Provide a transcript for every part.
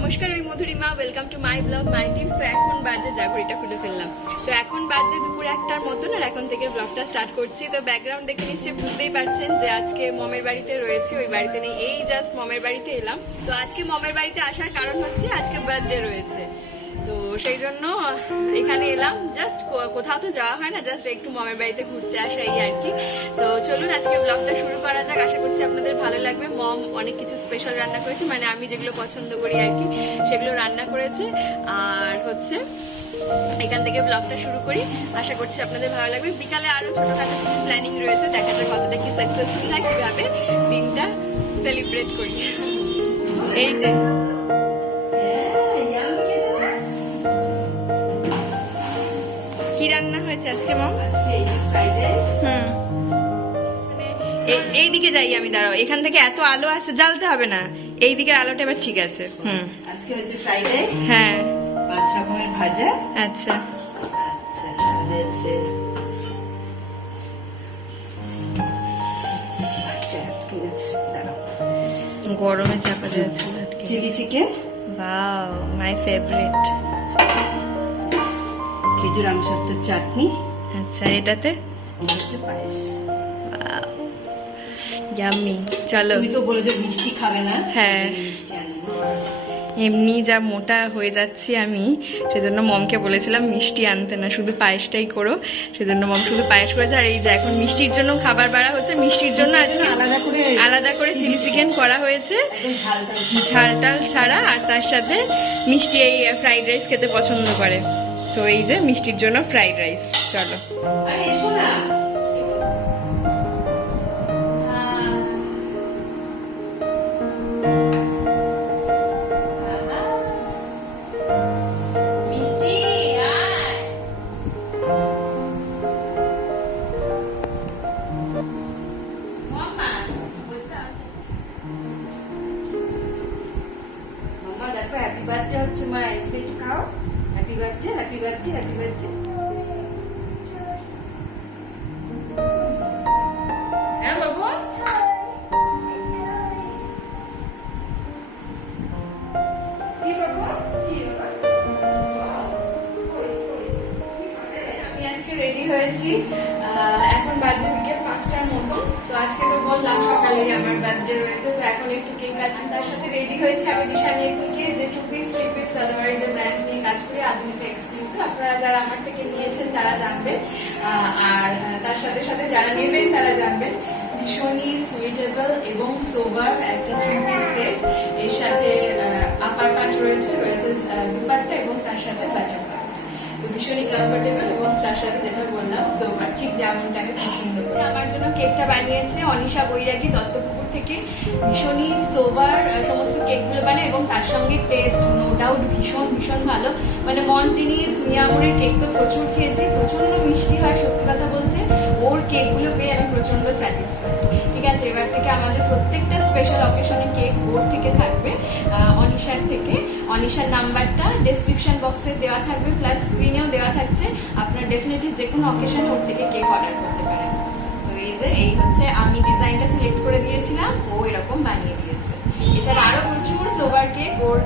নমস্কার, আমি Madhurima. Welcome to my blog my tips তো এখন বাজে, জাগরিটা খুলে ফেললাম। তো এখন বাজে দুপুর একটার মতন, আর এখন থেকে ব্লগটা স্টার্ট করছি। তো ব্যাকগ্রাউন্ড দেখে নিশ্চয়ই বুঝতেই পারছেন যে আজকে মমের বাড়িতে রয়েছি, ওই বাড়িতে নেই। এই জাস্ট মমের বাড়িতে এলাম। তো আজকে মমের বাড়িতে আসার কারণ হচ্ছে, আজকে বার্থডে রয়েছে। সেই জন্য এখানে এলাম। জাস্ট কোথাও তো যাওয়া হয় না জাস্ট একটু মমের বাড়িতে ঘুরতে আসা, এই আর কি। তো চলুন, আজকে ব্লগটা শুরু করা যাক। আশা করছি আপনাদের ভালো লাগবে। মম অনেক কিছু স্পেশাল রান্না করেছে মানে আমি যেগুলো পছন্দ করি আর কি, সেগুলো রান্না করেছে। আর হচ্ছে, এখান থেকে ব্লগটা শুরু করি। আশা করছি আপনাদের ভালো লাগবে। বিকালে আরও ছোটখাটো কিছু প্ল্যানিং রয়েছে। দেখা যাক কতটা কি সাকসেসফুল হয়। কীভাবে দিনটা সেলিব্রেট করি। এই যে। এই- এইদিকে যাই আমি দাঁড়াও। এখান থেকে এত আলো আছে জ্বালতে হবে না। এই দিকের আলোটা এবার ঠিক আছে। হুম। আজকে হচ্ছে ফ্রাইড হ্যাঁ। পাঁচ রকমের ভাজা। আচ্ছা। আচ্ছা হয়েছে আচ্ছা, গরমে চাপা যাচ্ছে chilli chicken? Wow my favourite. খেজুর আমসত্ব চাটনি। আচ্ছা এটাতে? হচ্ছে পায়েস। ইয়াম্মি চলো। তুমি তো বলেছ মিষ্টি খাবে না। হ্যাঁ। এমনি যা মোটা হয়ে যাচ্ছি আমি সেজন্য মমকে বলেছিলাম মিষ্টি আনতে না শুধু পায়েসটাই করো। সেজন্য মম শুধু পায়েস করেছে আর এই যে এখন মিষ্টির জন্য খাবার বাড়া হচ্ছে মিষ্টির জন্য আজকে আলাদা করে আলাদা করে চিলি চিকেন করা হয়েছে। ঝাল টাল ছাড়া আর তার সাথে মিষ্টি এই ফ্রাইড রাইস খেতে পছন্দ করে। তো এই যে মিষ্টির জন্য ফ্রাইড রাইস চলো। আরে এসো না। হয়েছে আমি থেকে যে টু পিস থ্রি পিস যে ব্র্যান্ড নিয়ে কাজ করি, আধুনিক আপনারা যারা আমার থেকে নিয়েছেন তারা জানবেন। আর তার সাথে সাথে যারা নেবেন তারা জানবেন। ভীষণই সুইটেবল এবং সোবার একটা থ্রি পিস সেট এর সাথে আপার পার্ট রয়েছে রয়েছে দুপাট্টা এবং তার সাথে বাটার ভীষণই কমফোর্টেবল এবং তার সাথে যেটা বললাম সোফার ঠিক যেমনটা আমি পছন্দ করি। আমার জন্য কেকটা বানিয়েছে অনিশা বৈরাগী দত্তপুকুর থেকে। ভীষণই সোবার সমস্ত কেকগুলো বানায় এবং তার সঙ্গে টেস্ট নো ডাউট ভীষণ ভীষণ ভালো। মানে মন জিনিস মিয়ামুরের কেক তো প্রচুর খেয়েছি, প্রচণ্ড মিষ্টি হয় সত্যি কথা বলতে। ওর কেকগুলো পেয়ে আমি প্রচণ্ড স্যাটিসফাইড ঠিক আছে, এবার থেকে আমাদের প্রত্যেকটা স্পেশাল অকেশনে কেক ওর থেকে থাকবে অনিশার থেকে। অনিশার নাম্বারটা ডেসক্রিপশন বক্সে দেওয়া থাকবে প্লাস স্ক্রিনেও দেওয়া থাকছে। আপনার ডেফিনেটলি যে কোনো অকেশনে ওর থেকে কেক অর্ডার করতে পারেন। তো এই যে, এই হচ্ছে আমি ডিজাইনটা সিলেক্ট করে দিয়েছিলাম, ও এরকম বানিয়ে দিয়েছে। এছাড়া আরও প্রচুর সোবার কেক ওর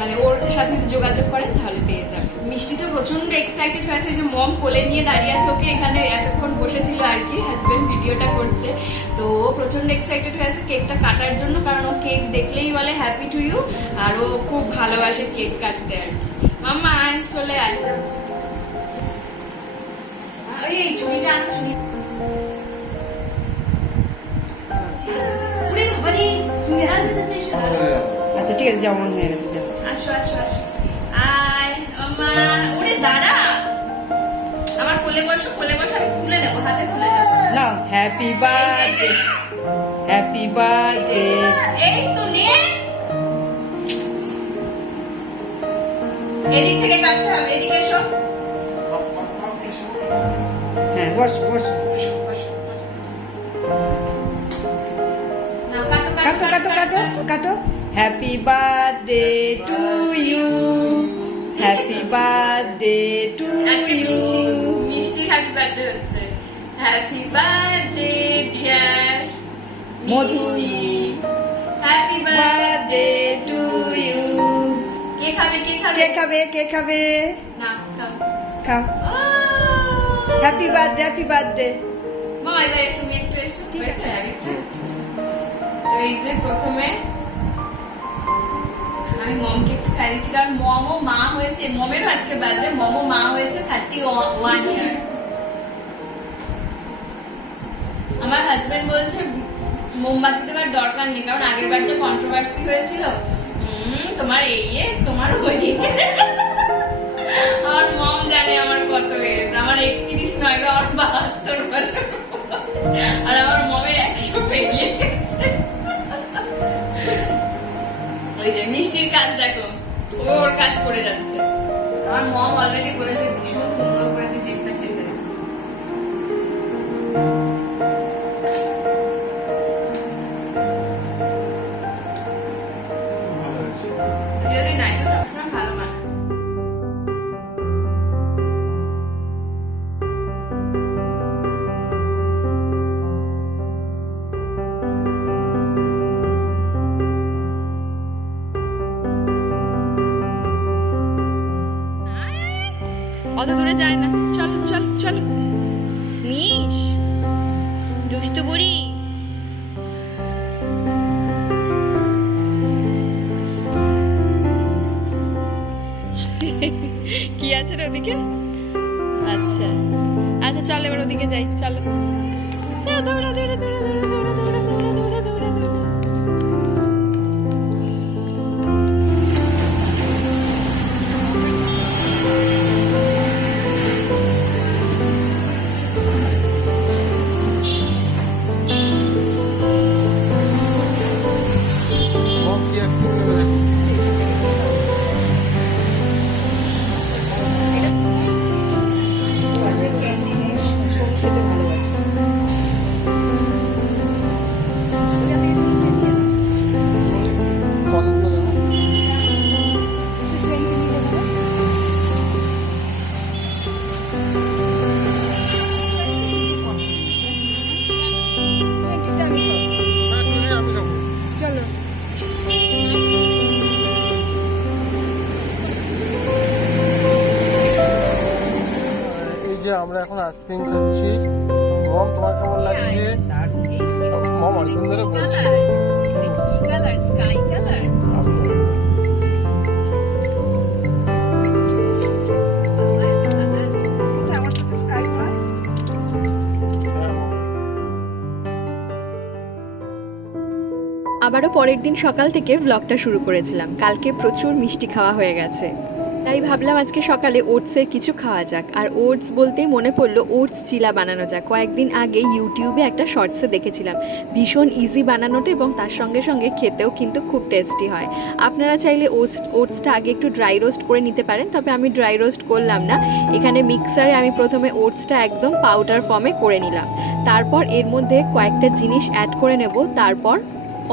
মানে ওর সাথে যোগাযোগ করেন তাহলে পেয়ে যাবেন। মিষ্টি তো প্রচণ্ড এক্সাইটেড হয়েছে যে মম কোলে নিয়ে দাঁড়িয়ে আছে ওকে এখানে এতক্ষণ বসেছিল আর কি হাজবেন্ড ভিডিওটা করছে। তো ও প্রচণ্ড এক্সাইটেড হয়েছে কেকটা কাটার জন্য কারণ ও কেক দেখলেই বলে হ্যাপি টু ইউ আর ও খুব ভালোবাসে কেক কাটতে আর কি। মামা আয় চলে আয়। এই চুড়িটা আনো চুড়ি। আচ্ছা ঠিক আছে যেমন হয়ে গেছে যাও। আসো আসো আসো। আয় আমা ওরে দাঁড়া। আমার কোলে বসো কোলে বসো আমি তুলে নেব হাতে তুলে নেব। না হ্যাপি বার্থডে হ্যাপি বার্থডে এই তো নে। এদিক থেকে কাটতে হবে এদিকে এসো। হ্যাঁ বস বস। কাটো কাটো কাটো। কাটো। Happy birthday to you. Happy birthday to you. Happy birthday হচ্ছে Happy birthday dear Mishti. Happy birthday to you. কে খাবে কে খাবে কে খাবে কে খাবে না খাও খাও হ্যাপি বার্থডে হ্যাপি বার্থডে মা এবার তুমি একটু এসো ঠিক আছে এই যে প্রথমে আমি মমকে একটু খাই দিচ্ছি কারণ মমও মা হয়েছে। মমেরও আজকে বার্থডে মমও মা হয়েছে থার্টি ওয়ান ইয়ার আমার হাজবেন্ড বলছে মোমবাতি দেওয়ার দরকার নেই, কারণ আগের বার যে কন্ট্রোভার্সি হয়েছিল। তোমার এই তোমার ওই। আমার মম জানে আমার কত এজ আমার একত্রিশ নয়, আমার বাহাত্তর বছর। আর আমার মমের একশো পেরিয়ে মিষ্টির কাজ দেখো। ওর কাজ করে যাচ্ছে। আমার মম অলরেডি বলেছে ভীষণ সুন্দর অত দূরে যায় না। চল চল চল। মিশ দুষ্টু বুড়ি। কি আছে ওদিকে? আইসক্রিম খাচ্ছি মম, তোমার কেমন লাগছে? মম ধরে বলছে। আবারও পরের দিন সকাল থেকে ব্লগটা শুরু করেছিলাম। কালকে প্রচুর মিষ্টি খাওয়া হয়ে গেছে। তাই ভাবলাম আজকে সকালে ওটসের কিছু খাওয়া যাক। আর ওটস বলতেই মনে পড়ল ওটস চিলা বানানো যাক। কয়েকদিন আগে ইউটিউবে একটা শর্টসে দেখেছিলাম। ভীষণ ইজি বানানোটা এবং তার সঙ্গে সঙ্গে খেতেও কিন্তু খুব টেস্টি হয়। আপনারা চাইলে ওটস, ওটসটা আগে একটু ড্রাই রোস্ট করে নিতে পারেন, তবে আমি ড্রাই রোস্ট করলাম না। এখানে মিক্সারে আমি প্রথমে ওটসটা একদম পাউডার ফর্মে করে নিলাম। তারপর এর মধ্যে কয়েকটা জিনিস অ্যাড করে নেব। তারপর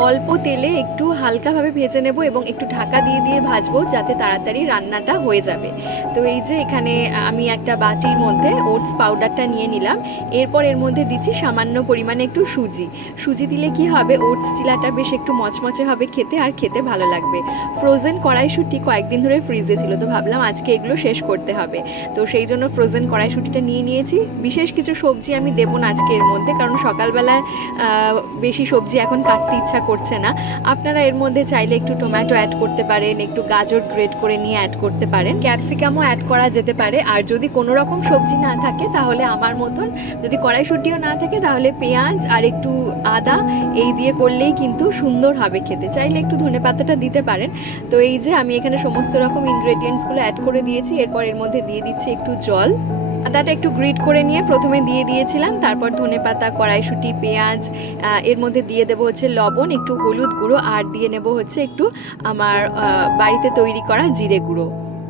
অল্প তেলে একটু হালকাভাবে ভেজে নেব এবং একটু ঢাকা দিয়ে দিয়ে ভাজবো যাতে তাড়াতাড়ি রান্নাটা হয়ে যাবে। তো এই যে এখানে আমি একটা বাটির মধ্যে ওটস পাউডারটা নিয়ে নিলাম। এরপর এর মধ্যে দিচ্ছি সামান্য পরিমাণে একটু সুজি। সুজি দিলে কি হবে? ওটস চিলাটা বেশ একটু মচমচে হবে খেতে আর খেতে ভালো লাগবে। ফ্রোজেন কড়াইশুঁটি কয়েকদিন ধরে ফ্রিজে ছিল, তো ভাবলাম আজকে এগুলো শেষ করতে হবে। তো সেই জন্য ফ্রোজেন কড়াইশুঁটিটা নিয়ে নিয়েছি। বিশেষ কিছু সবজি আমি দেবো না আজকে এর মধ্যে, কারণ সকালবেলায় বেশি সবজি এখন কাটতে ইচ্ছা করছে না। আপনারা এর মধ্যে চাইলে একটু টমেটো অ্যাড করতে পারেন, একটু গাজর গ্রেট করে নিয়ে অ্যাড করতে পারেন। ক্যাপসিকামও অ্যাড করা যেতে পারে। আর যদি কোনো রকম সবজি না থাকে, তাহলে আমার মতন যদি কড়াইশুঁটিও না থাকে, তাহলে পেঁয়াজ আর একটু আদা এই দিয়ে করলেই কিন্তু সুন্দর হবে খেতে। চাইলে একটু ধনে পাতাটা দিতে পারেন। তো এই যে আমি এখানে সমস্ত রকম ইনগ্রেডিয়েন্টসগুলো অ্যাড করে দিয়েছি। এরপর এর মধ্যে দিয়ে দিচ্ছি একটু জল। আদাটা একটু গ্রিট করে নিয়ে প্রথমে দিয়ে দিয়েছিলাম, তারপর ধনে পাতা, কড়াইশুঁটি, পেঁয়াজ এর মধ্যে দিয়ে দেবো হচ্ছে লবণ, একটু হলুদ গুঁড়ো, আর দিয়ে নেব হচ্ছে একটু আমার বাড়িতে তৈরি করা জিরে গুঁড়ো।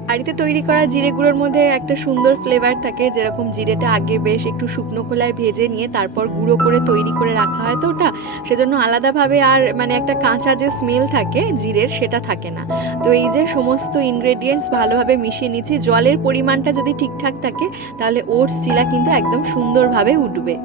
বাড়িতে তৈরি করা জিরে গুঁড়োর মধ্যে একটা সুন্দর ফ্লেভার থাকে, যেরকম জিরেটা আগে বেশ একটু শুকনো খোলায় ভেজে নিয়ে তারপর গুঁড়ো করে তৈরি করে রাখা হয়। তো ওটা সেজন্য আলাদাভাবে আর মানে একটা কাঁচা যে স্মেল থাকে জিরের, সেটা থাকে না। তো এই যে সমস্ত ইনগ্রেডিয়েন্টস ভালোভাবে মিশিয়ে নিচ্ছি, জলের পরিমাণটা যদি ঠিকঠাক থাকে, তাহলে ওটস চিলা কিন্তু একদম সুন্দরভাবে উঠবে।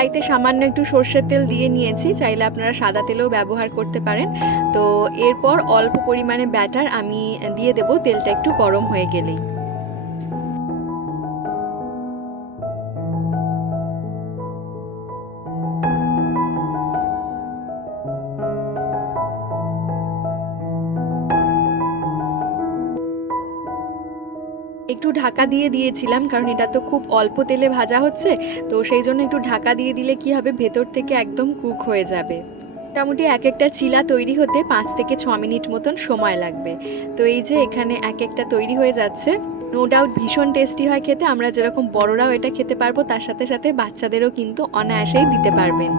কড়াইতে সামান্য একটু সর্ষের তেল দিয়ে নিয়েছি, চাইলে আপনারা সাদা তেলও ব্যবহার করতে পারেন। তো এরপর অল্প পরিমাণে ব্যাটার আমি দিয়ে দেব, তেলটা একটু গরম হয়ে গেলেই। একটু ঢাকা দিয়ে দিয়েছিলাম, কারণ এটা তো খুব অল্প তেলে ভাজা হচ্ছে, তো সেই জন্য একটু ঢাকা দিয়ে দিলে কি হবে, ভেতর থেকে একদম কুক হয়ে যাবে। মোটামুটি এক একটা চিলা তৈরি হতে পাঁচ থেকে ছ মিনিট মতন সময় লাগবে। তো এই যে এখানে এক একটা তৈরি হয়ে যাচ্ছে নো ডাউট ভীষণ টেস্টি হয় খেতে, আমরা যেরকম বড়রাও এটা খেতে পারব, তার সাথে সাথে বাচ্চাদেরও কিন্তু অনায়াসেই দিতে পারবেন।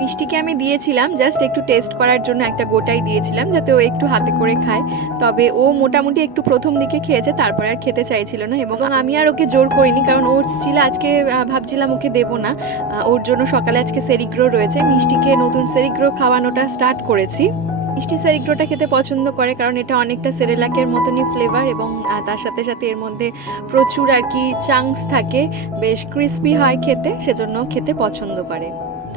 মিষ্টিকে আমি দিয়েছিলাম জাস্ট একটু টেস্ট করার জন্য একটা গোটাই দিয়েছিলাম, যাতে ও একটু হাতে করে খায়। তবে ও মোটামুটি একটু প্রথম দিকে খেয়েছে, তারপরে আর খেতে চাইছিল না এবং আমি আর ওকে জোর করিনি, কারণ ওর ছিল আজকে ভাবছিলাম ওকে দেবো না। ওর জন্য সকালে আজকে সেরিগ্রো রয়েছে। মিষ্টিকে নতুন সেরিগ্রো খাওয়ানোটা স্টার্ট করেছি। মিষ্টি সেরিগ্রোটা খেতে পছন্দ করে, কারণ এটা অনেকটা সেরেলাকের মতনই ফ্লেভার এবং তার সাথে সাথে এর মধ্যে প্রচুর আর কি চাংস থাকে। বেশ ক্রিস্পি হয় খেতে সেজন্য খেতে পছন্দ করে।